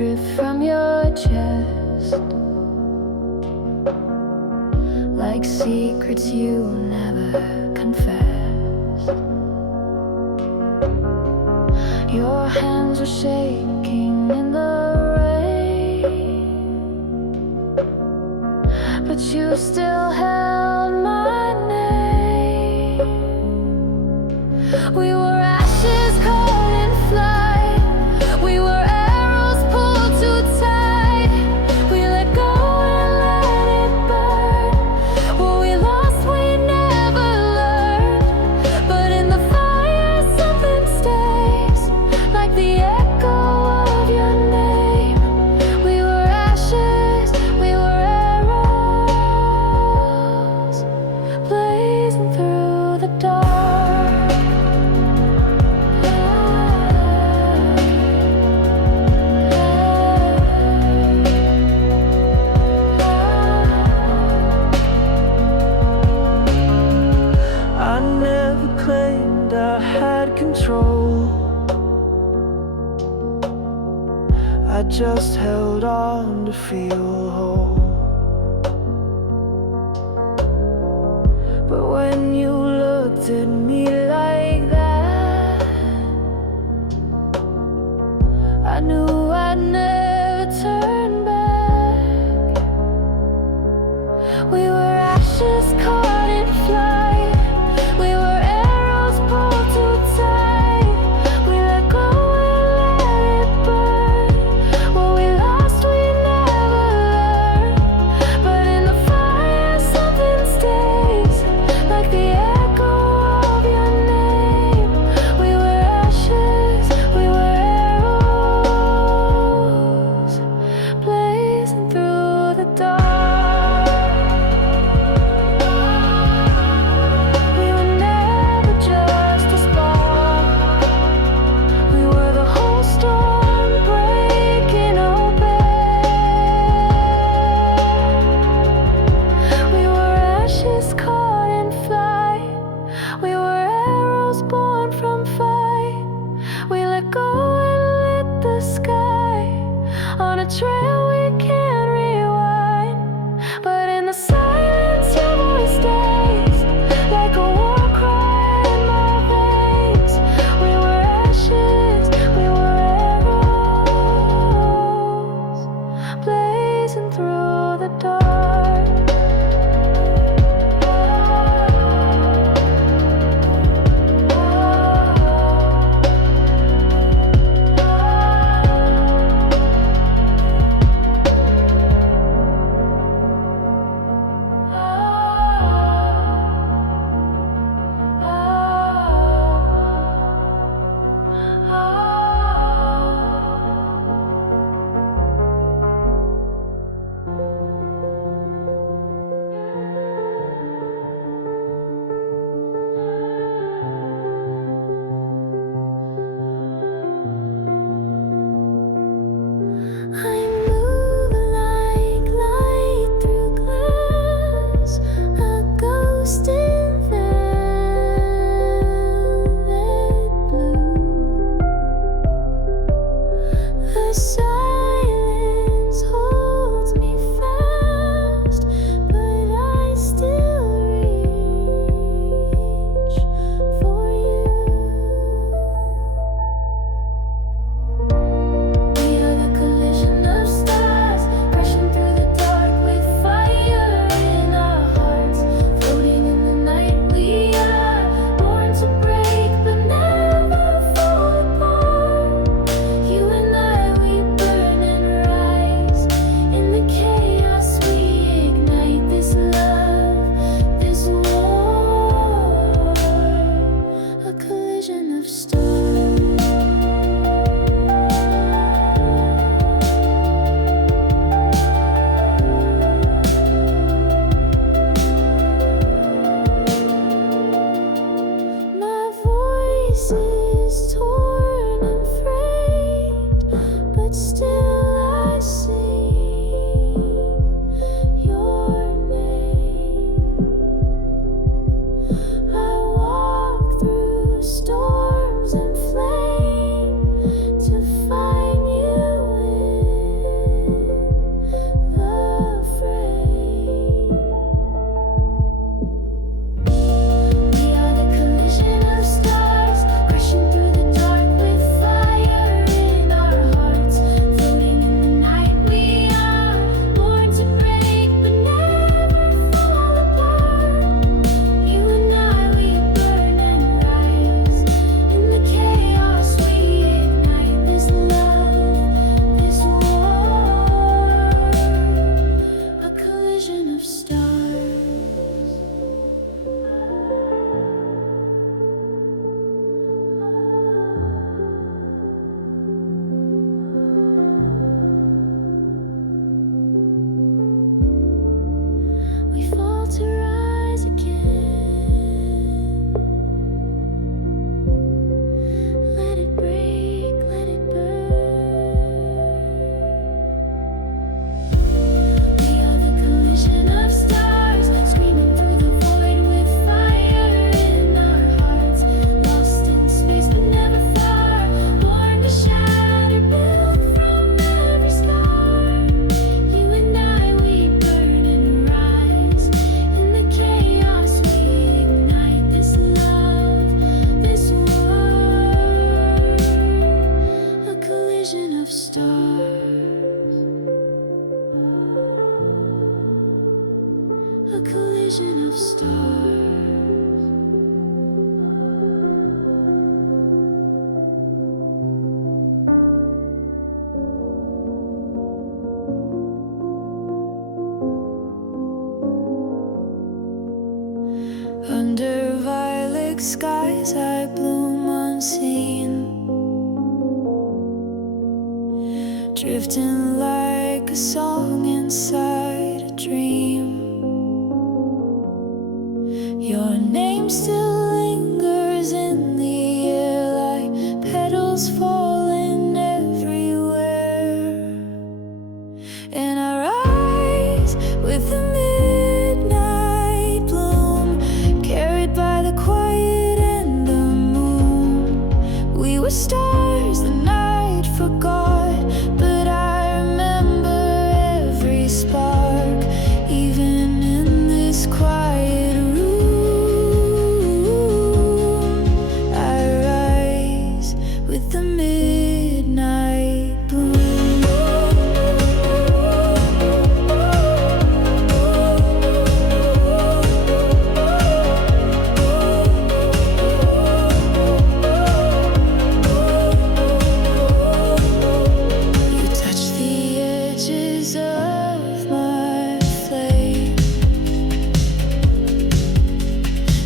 drift from your chest, like secrets you never confessed. Your hands were shaking in the rain, but you still held my name. We were ashes caught in flight, we were arrows pulled too tight. We let go and let it burn. What we lost we never learned, but in the fire something stays, like the echo of your name. We were ashes, we were arrows, blazing through the dark. I never claimed I had control. I just held on to feel whole. But when you looked at me like that, I knew I'd never turn back. We were ashes caught in flight, we were arrows pulled too tight. We let go and let it burn. What we lost we never learned, but in the fire something stays, like the echo of your name. We were ashes, we were arrows, blazing through the dark. of stars. Under violet skies I bloom unseen, drifting like a song inside a dream. Your name still lingers in the air like petals falling everywhere. And I rise with the midnight bloom, carried by the quiet and the moon. We were stars the night forgot, but I remember every spark, even in this quiet room. I rise with the midnight bloom. You touch the edges of my flame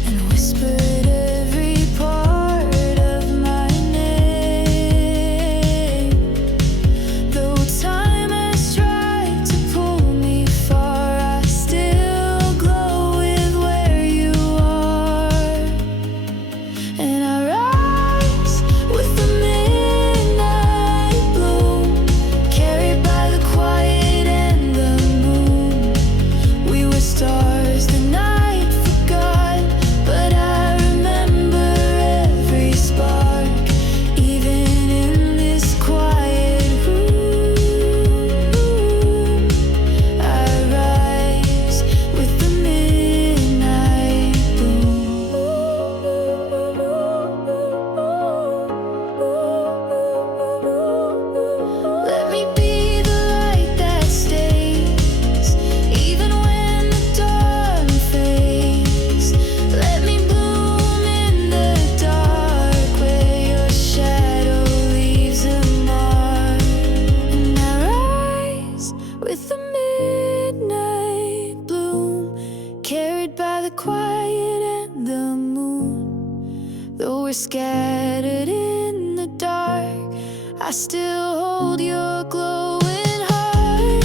and whispered every part of my name. Though time has tried to pull me far, I still glow with where you are. And I rise with the midnight bloom, carried by the quiet and the moon. We were stars the night forgot, but I remember every spark, even in this quiet room. I rise with the midnight bloom. Let me be the light that stays, even when the dawn fades. Let me bloom in the dark where your shadow leaves a mark. And I rise with the midnight bloom, carried by the quiet and the moon. Though we're scattered in the dark, I still hold your glowing heart,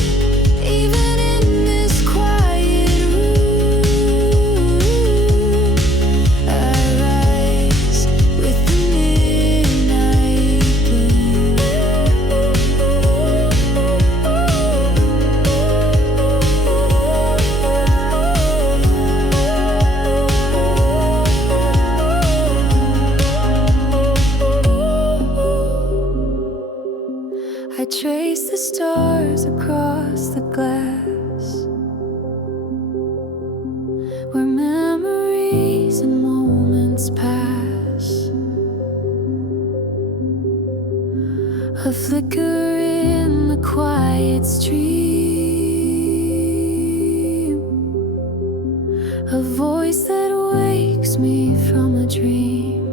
even in this quiet room. I rise with the midnight bloom. I trace the stars across the glass, where memories and moments pass. A flicker in the quiet stream, a voice that wakes me from a dream.